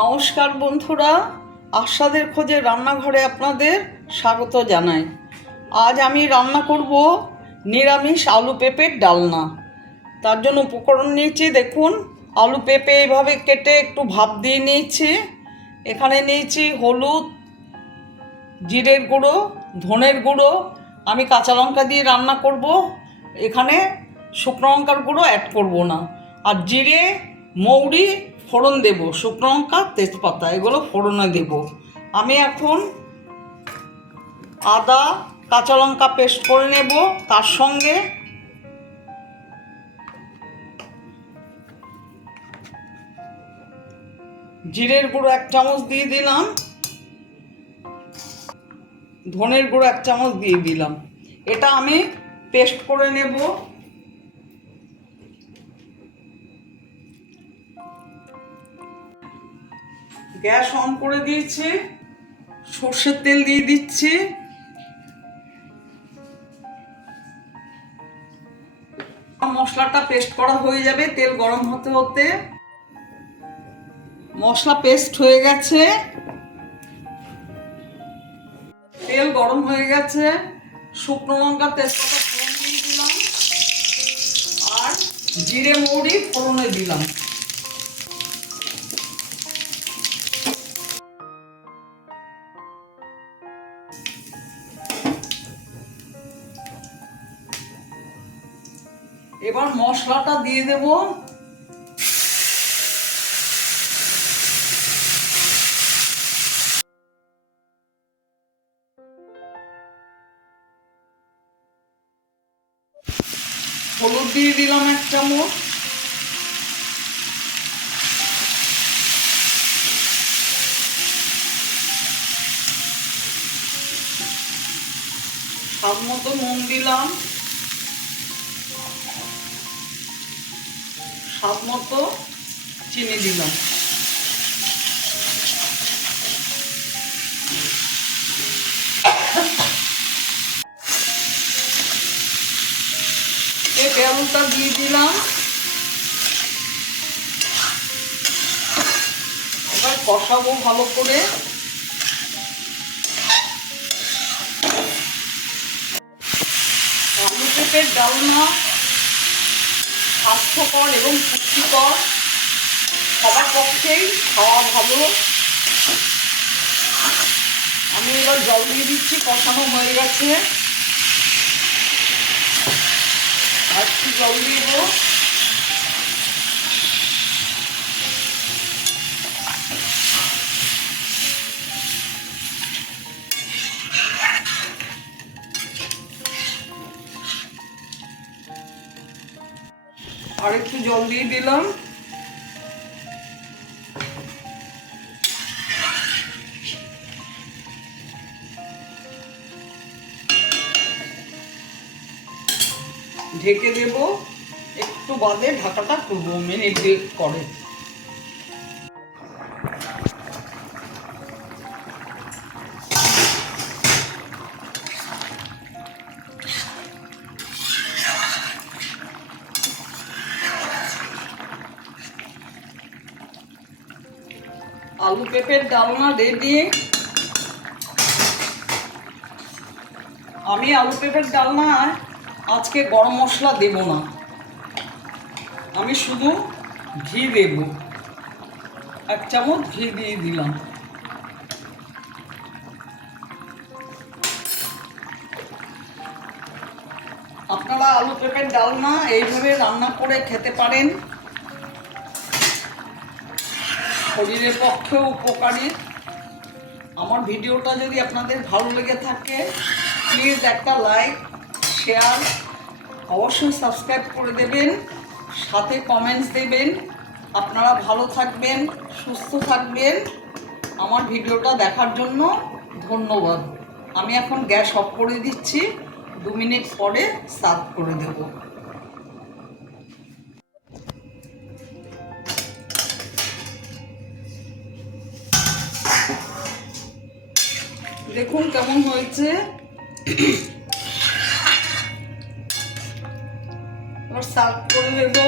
নমস্কার বন্ধুরা আস্বাদের খোঁজে রান্নাঘরে আপনাদের স্বাগত জানাই। আজ আমি রান্না করব নিরামিষ আলু পেঁপের ডালনা। তার জন্য উপকরণ নিয়েছি, দেখুন, আলু পেঁপে এইভাবে কেটে একটু ভাপ দিয়ে নিয়েছি। এখানে নিয়েছি হলুদ, জিরের গুঁড়ো, ধনের গুঁড়ো। আমি কাঁচা লঙ্কা দিয়ে রান্না করব। এখানে শুকনো লঙ্কার গুঁড়ো অ্যাড করব না। আর জিরে, মৌরি ফোড়ন দেব, শুকনো লঙ্কা, তেজপাতা, এগুলো ফোড়নে দেব। আমি এখন আদা, কাঁচা লঙ্কা পেস্ট করে নেব, তার সঙ্গে জিরের গুঁড়ো এক চামচ দিয়ে দিলাম। ধনের গুঁড়ো এক চামচ দিয়ে দিলাম। এটা আমি পেস্ট করে নেব। গ্যাস অন করে দিয়েছি, সর্ষের তেল দিয়ে দিচ্ছি। মশলাটা পেস্ট করা হয়ে যাবে, তেল গরম হতে হতে। মশলা পেস্ট হয়ে গেছে। তেল গরম হয়ে গেছে। শুকনো লঙ্কা, তেজপাতা ফোড়ন দিয়ে দিলাম। আর জিরে মৌরি ফোড়নে দিলাম। এবার মশলাটা দিয়ে দেব। হলুদ দিয়ে দিলাম এক চামচ। স্বাদ মতো নুন দিলাম। স্বাদ মতো চিনি দিলাম। এই বেলটা দিয়ে দিলাম। এবার কষাবো ভালো করে। আলু পেঁপের ডালনা স্বাস্থ্যকর এবং পুষ্টিকর সবার পক্ষেই খাওয়া ভালো। আমি এবার জল দিয়ে দিচ্ছি, কষানো হয়ে গেছে। আর একটু জল দিয়ে দেবো। আর একটু জল দিয়ে দিলাম। ঢেকে দেব। একটু বাদে ঢাকাটা করব মিনিট দুই আলু পেঁপের ডালনা রেডি আমি আলু পেঁপের ডালনায় আজকে গরম মশলা দেব না। আমি শুধু ঘি দেব। এক চামচ ঘি দিয়ে দিলাম। আপনারা আলু পেঁপের ডালনা এইভাবে রান্না করে খেতে পারেন। শরীরের পক্ষেও উপকারী। আমার ভিডিওটা যদি আপনাদের ভালো লেগে থাকে প্লিজ একটা লাইক শেয়ার অবশ্যই সাবস্ক্রাইব করে দেবেন, সাথে কমেন্টস দেবেন। আপনারা ভালো থাকবেন, সুস্থ থাকবেন। আমার ভিডিওটা দেখার জন্য ধন্যবাদ। আমি এখন গ্যাস অফ করে দিচ্ছি, দু মিনিট পরে সার্ভ করে দেবো। দেখুন কেমন হয়েছে। এবার সার্ভ করে দেবো